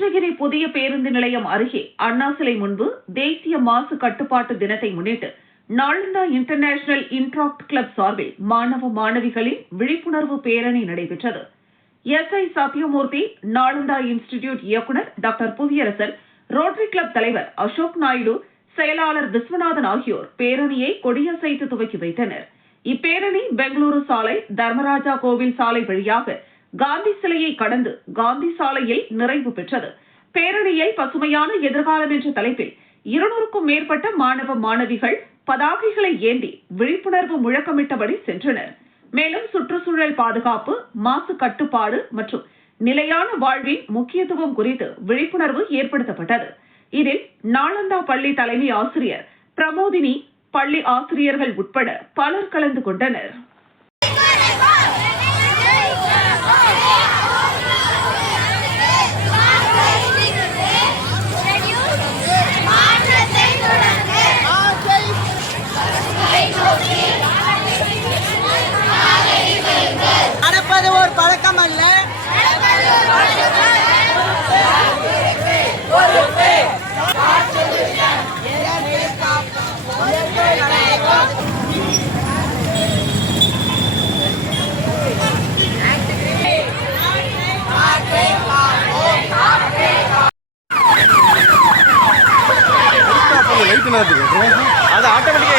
கிருஷ்ணகிரி புதிய பேருந்து நிலையம் அருகே அண்ணா சிலை முன்பு தேசிய மாசு கட்டுப்பாட்டு தினத்தை முன்னிட்டு நாளந்தா இன்டர்நேஷனல் இன்ட்ராக்ட் கிளப் சார்பில் மாணவ மாணவிகளின் விழிப்புணர்வு பேரணி நடைபெற்றது. எஸ்ஐ சத்யமூர்த்தி, நாளந்தா இன்ஸ்டிடியூட் இயக்குநர் டாக்டர் புவியரசன், ரோட்டரி கிளப் தலைவர் அசோக் நாயுடு, செயலாளர் விஸ்வநாதன் ஆகியோர் பேரணியை கொடியசைத்து துவக்கி வைத்தனர். இப்பேரணி பெங்களூரு சாலை, தர்மராஜா கோவில் சாலை வழியாக காந்தி சிலையை கடந்து காந்தி சாலையில் நிறைவு பெற்றது. பேரணியை பசுமையான எதிர்காலம் என்ற தலைப்பில் 200க்கும் மேற்பட்ட மாணவ மாணவிகள் பதாகைகளை ஏந்தி விழிப்புணர்வு முழக்கமிட்டபடி சென்றனர். மேலும் சுற்றுச்சூழல் பாதுகாப்பு, மாசு கட்டுப்பாடு மற்றும் நிலையான வாழ்வின் முக்கியத்துவம் குறித்து விழிப்புணர்வு ஏற்படுத்தப்பட்டது. இதில் நாளந்தா பள்ளி தலைமை ஆசிரியர் பிரமோதினி, பள்ளி ஆசிரியர்கள் உட்பட பலர் கலந்து கொண்டனர். ஒரு பழக்கம் அல்ல, அது ஆட்டோமேட்டிக்